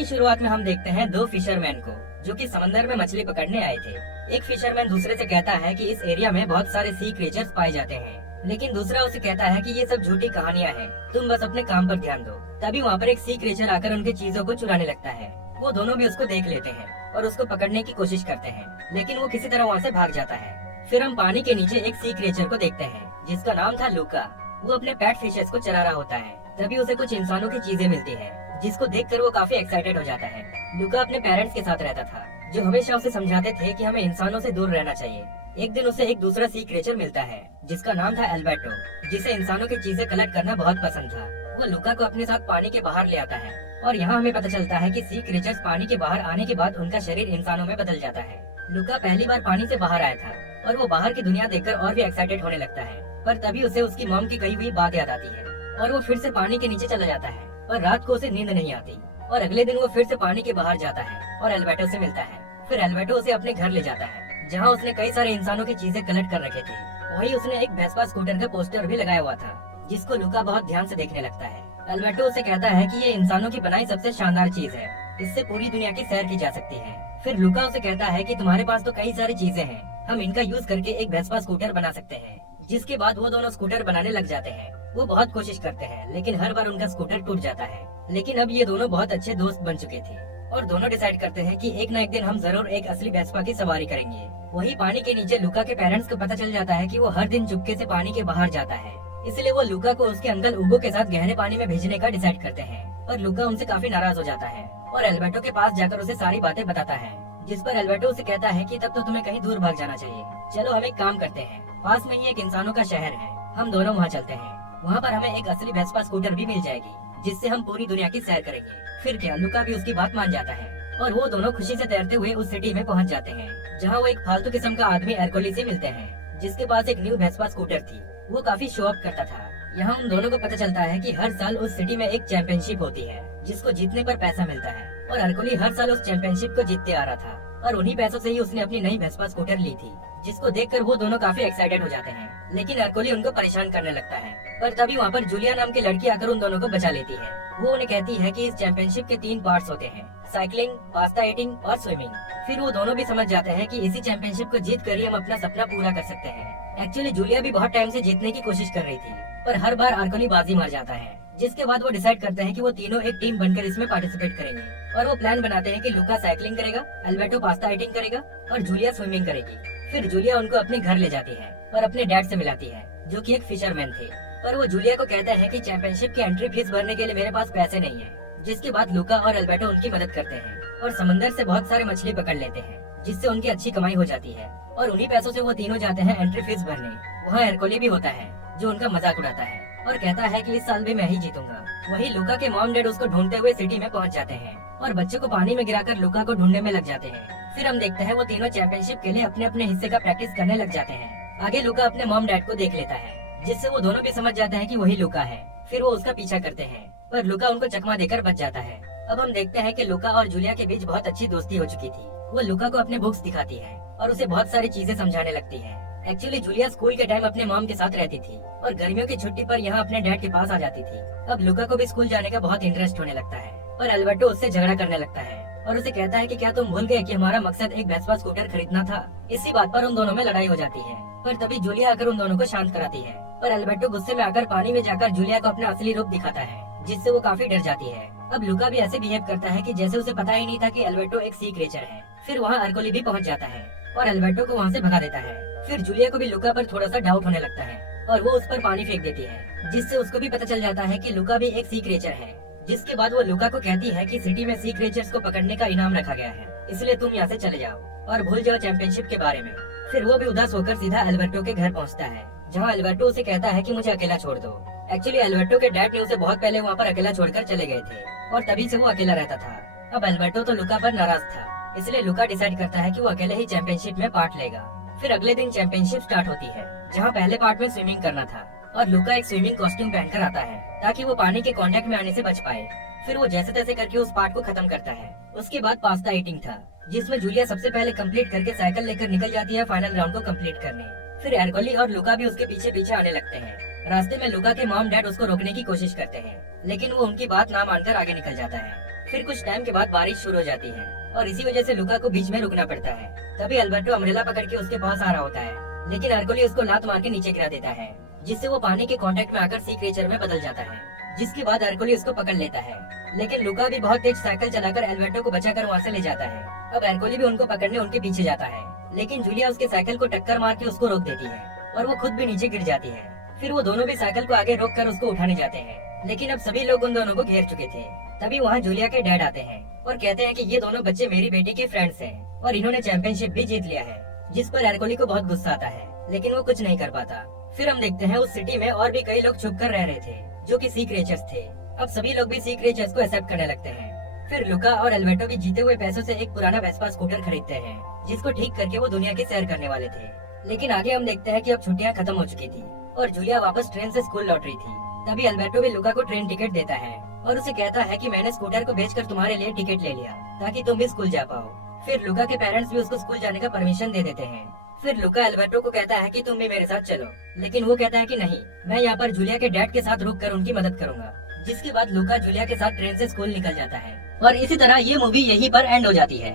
की शुरुआत में हम देखते हैं दो फिशरमैन को, जो कि समंदर में मछली पकड़ने आए थे। एक फिशरमैन दूसरे से कहता है कि इस एरिया में बहुत सारे सी क्रिएचर्स पाए जाते हैं, लेकिन दूसरा उसे कहता है कि ये सब झूठी कहानियां हैं, तुम बस अपने काम पर ध्यान दो। तभी वहाँ पर एक सी क्रिएचर आकर उनकी चीजों को चुराने लगता है। वो दोनों भी उसको देख लेते हैं और उसको पकड़ने की कोशिश करते हैं, लेकिन वो किसी तरह वहाँ से भाग जाता है। फिर हम पानी के नीचे एक सी क्रिएचर को देखते हैं, जिसका नाम था लूका। वो अपने पेट फिशेस को चरा रहा होता है। तभी उसे कुछ इंसानों की चीजें मिलती है, जिसको देखकर वो काफी एक्साइटेड हो जाता है। लूका अपने पेरेंट्स के साथ रहता था, जो हमेशा उसे समझाते थे कि हमें इंसानों से दूर रहना चाहिए। एक दिन उसे एक दूसरा सी क्रिएचर मिलता है, जिसका नाम था एल्बर्टो, जिसे इंसानों की चीजें कलेक्ट करना बहुत पसंद था। वो लूका को अपने साथ पानी के बाहर ले आता है, और यहाँ हमें पता चलता है कि सी क्रिएचर्स पानी के बाहर आने के बाद उनका शरीर इंसानों में बदल जाता है। लूका पहली बार पानी से बाहर आया था, और वो बाहर की दुनिया देखकर और भी एक्साइटेड होने लगता है। पर तभी उसे उसकी मॉम की कही हुई बात याद आती है, और वो फिर से पानी के नीचे चला जाता है। और रात को उसे नींद नहीं आती, और अगले दिन वो फिर से पानी के बाहर जाता है और एल्बर्टो से मिलता है। फिर एल्बर्टो उसे अपने घर ले जाता है, जहाँ उसने कई सारे इंसानों की चीजें कलेक्ट कर रखे थे। वहीं उसने एक वेस्पा स्कूटर का पोस्टर भी लगाया हुआ था, जिसको लूका बहुत ध्यान से देखने लगता है। एल्बर्टो उसे कहता है कि ये इंसानों की बनाई सबसे शानदार चीज है, इससे पूरी दुनिया की सैर की जा सकती है। फिर लूका उसे कहता है कि तुम्हारे पास तो कई सारी चीजें हैं, हम इनका यूज करके एक वेस्पा स्कूटर बना सकते हैं। जिसके बाद वो दोनों स्कूटर बनाने लग जाते हैं। वो बहुत कोशिश करते हैं, लेकिन हर बार उनका स्कूटर टूट जाता है। लेकिन अब ये दोनों बहुत अच्छे दोस्त बन चुके थे, और दोनों डिसाइड करते हैं कि एक न एक दिन हम जरूर एक असली वेस्पा की सवारी करेंगे। वही पानी के नीचे लूका के पेरेंट्स को पता चल जाता है कि वो हर दिन चुपके से पानी के बाहर जाता है, इसलिए वो लूका को उसके अंकल उगो के साथ गहरे पानी में भेजने का डिसाइड करते हैं। और लूका उनसे काफी नाराज हो जाता है, और एल्बर्टो के पास जाकर उसे सारी बातें बताता है। जिस पर एल्बर्टो उसे कहता है कि तब तो तुम्हें कहीं दूर भाग जाना चाहिए। चलो हम एक काम करते हैं, पास में ही एक इंसानों का शहर है, हम दोनों वहाँ चलते हैं। वहाँ पर हमें एक असली वेस्पा स्कूटर भी मिल जाएगी, जिससे हम पूरी दुनिया की सैर करेंगे। फिर क्या, लूका भी उसकी बात मान जाता है, और वो दोनों खुशी से तैरते हुए उस सिटी में पहुँच जाते हैं, जहाँ वो एक फालतू किस्म का आदमी एरकोली से मिलते हैं, जिसके पास एक न्यू वेस्पा स्कूटर थी। वो काफी शो ऑफ करता था। यहाँ उन दोनों को पता चलता है कि हर साल उस सिटी में एक चैंपियनशिप होती है, जिसको जीतने पर पैसा मिलता है, और एरकोली हर साल उस चैंपियनशिप को जीतते आ रहा था, और उन्हीं पैसों से ही उसने अपनी नई वेस्पा स्कूटर ली थी, जिसको देखकर वो दोनों काफी एक्साइटेड हो जाते हैं। लेकिन एरकोली उनको परेशान करने लगता है। पर तभी वहाँ पर जूलिया नाम की लड़की आकर उन दोनों को बचा लेती है। वो उन्हें कहती है कि इस चैंपियनशिप के 3 पार्ट्स होते हैं, साइकिलिंग, पास्ता ईटिंग और स्विमिंग। फिर वो दोनों भी समझ जाते हैं कि इसी चैंपियनशिप को जीत कर ही हम अपना सपना पूरा कर सकते हैं। एक्चुअली जूलिया भी बहुत टाइम से जीतने की कोशिश कर रही थी, पर हर बार एरकोली बाजी मार जाता है। जिसके बाद वो डिसाइड करते हैं कि वो तीनों एक टीम बनकर इसमें पार्टिसिपेट करेंगे, और वो प्लान बनाते हैं कि लूका साइकिलिंग करेगा, एल्बर्टो पास्ता ईटिंग करेगा, और जूलिया स्विमिंग करेगी। फिर जूलिया उनको अपने घर ले जाती है और अपने डैड से मिलाती है, जो कि एक फिशरमैन थे। पर वो जूलिया को कहता है कि चैंपियनशिप की एंट्री फीस भरने के लिए मेरे पास पैसे नहीं है। जिसके बाद लूका और एल्बर्टो उनकी मदद करते हैं, और समंदर से बहुत सारे मछली पकड़ लेते हैं, जिससे उनकी अच्छी कमाई हो जाती है। और उन्हीं पैसों से वो तीनों जाते हैं एंट्री फीस भरने। वहाँ एरकोली भी होता है, जो उनका मजाक उड़ाता है और कहता है कि इस साल भी मैं ही जीतूंगा। वही लूका के मॉम डैड उसको ढूंढते हुए सिटी में पहुंच जाते हैं, और बच्चे को पानी में गिराकर लूका को ढूंढने में लग जाते हैं। फिर हम देखते हैं वो तीनों चैंपियनशिप के लिए अपने अपने हिस्से का प्रैक्टिस करने लग जाते हैं। आगे लूका अपने मॉम डैड को देख लेता है, जिससे वो दोनों भी समझ जाते हैं कि वही लूका है। फिर वो उसका पीछा करते हैं, पर लूका उनको चकमा देकर बच जाता है। अब हम देखते हैं कि लूका और जूलिया के बीच बहुत अच्छी दोस्ती हो चुकी थी। वो लूका को अपने बुक्स दिखाती है और उसे बहुत सारी चीजें समझाने लगती है। एक्चुअली जूलिया स्कूल के टाइम अपने मॉम के साथ रहती थी, और गर्मियों की छुट्टी पर यहाँ अपने डैड के पास आ जाती थी। अब लूका को भी स्कूल जाने का बहुत इंटरेस्ट होने लगता है, और एल्बर्टो उससे झगड़ा करने लगता है और उसे कहता है कि क्या तुम भूल गए कि हमारा मकसद एक वेस्पा स्कूटर खरीदना था। इसी बात पर उन दोनों में लड़ाई हो जाती है, पर तभी जूलिया आकर उन दोनों को शांत कराती है। पर एल्बर्टो गुस्से में आकर पानी में जाकर जूलिया को अपना असली रूप दिखाता है, जिससे वो काफी डर जाती है। अब लूका भी ऐसे बिहेव करता है कि जैसे उसे पता ही नहीं था कि एल्बर्टो एक सी क्रिएचर है। फिर वहाँ एरकोली भी पहुँच जाता है और एल्बर्टो को वहाँ से भगा देता है। फिर जूलिया को भी लूका पर थोड़ा सा डाउट होने लगता है, और वो उस पर पानी फेंक देती है, जिससे उसको भी पता चल जाता है कि लूका भी एक सी क्रिएचर है। जिसके बाद वो लूका को कहती है कि सिटी में सी क्रिएचर्स को पकड़ने का इनाम रखा गया है, इसलिए तुम यहाँ से चले जाओ और भूल जाओ चैंपियनशिप के बारे में। फिर वो भी उदास होकर सीधा एल्बर्टो के घर पहुँचता है, जहाँ एल्बर्टो उसे कहता है कि मुझे अकेला छोड़ दो। एक्चुअली एल्बर्टो के डैड ने उसे बहुत पहले वहाँ पर अकेला छोड़कर चले गए थे, और तभी से वो अकेला रहता था। अब एल्बर्टो तो लूका पर नाराज था, इसलिए लूका डिसाइड करता है कि वो अकेले ही चैंपियनशिप में पार्ट लेगा। फिर अगले दिन चैंपियनशिप स्टार्ट होती है, जहाँ पहले पार्ट में स्विमिंग करना था, और लूका एक स्विमिंग कॉस्ट्यूम पहनकर आता है ताकि वो पानी के कांटेक्ट में आने से बच पाए। फिर वो जैसे तैसे करके उस पार्ट को खत्म करता है। उसके बाद पास्ता ईटिंग था, जिसमें जूलिया सबसे पहले कंप्लीट करके साइकिल लेकर निकल जाती है फाइनल राउंड को कंप्लीट करने। फिर एरकोली और लूका भी उसके पीछे पीछे आने लगते हैं। रास्ते में लूका के मॉम डैड उसको रोकने की कोशिश करते हैं, लेकिन वो उनकी बात ना मानकर आगे निकल जाता है। फिर कुछ टाइम के बाद बारिश शुरू हो जाती है और इसी वजह से लुका को बीच में रुकना पड़ता है। तभी अल्बर्टो अम्ब्रेला पकड़ के उसके पास आ रहा होता है, लेकिन हरकुली उसको लात मार के नीचे गिरा देता है, जिससे वो पानी के कांटेक्ट में आकर सी क्रीचर में बदल जाता है। जिसके बाद हरकुली उसको पकड़ लेता है, लेकिन लुका भी बहुत तेज साइकिल चलाकर अल्बर्टो को बचाकर वहाँ से ले जाता है। अब हरकुली भी उनको पकड़ने उनके पीछे जाता है, लेकिन जूलिया उसके साइकिल को टक्कर मार के उसको रोक देती है और वो खुद भी नीचे गिर जाती है। फिर वो दोनों भी साइकिल को आगे रोक कर उसको उठाने जाते हैं, लेकिन अब सभी लोग उन दोनों को घेर चुके थे। तभी वहाँ जूलिया के डैड आते हैं और कहते हैं कि ये दोनों बच्चे मेरी बेटी के फ्रेंड्स हैं और इन्होंने चैंपियनशिप भी जीत लिया है। जिस पर हरकुली को बहुत गुस्सा आता है, लेकिन वो कुछ नहीं कर पाता। फिर हम देखते हैं उस सिटी में और भी कई लोग छुप कर रह रहे थे, जो कि सी क्रीचर्स थे। अब सभी लोग भी सी क्रीचर्स को एक्सेप्ट करने लगते हैं। फिर लुका और अल्बर्टो भी जीते हुए पैसों से एक पुराना वेस्पा स्कूटर खरीदते हैं, जिसको ठीक करके वो दुनिया की सैर करने वाले थे। लेकिन आगे हम देखते हैं कि अब छुट्टियां खत्म हो चुकी थी और जूलिया वापस ट्रेन से स्कूल लौट रही थी। तभी अल्बर्टो भी लुका को ट्रेन टिकट देता है और उसे कहता है कि मैंने स्कूटर को बेचकर तुम्हारे लिए टिकट ले लिया ताकि तुम भी स्कूल जा पाओ। फिर लुका के पेरेंट्स भी उसको स्कूल जाने का परमिशन दे देते हैं। फिर लुका अल्बर्टो को कहता है कि तुम भी मेरे साथ चलो, लेकिन वो कहता है कि नहीं, मैं यहाँ पर जूलिया के डैड के साथ रुक कर उनकी मदद करूंगा। जिसके बाद लुका जूलिया के साथ ट्रेन से स्कूल निकल जाता है और इसी तरह ये मूवी यहीं पर एंड हो जाती है।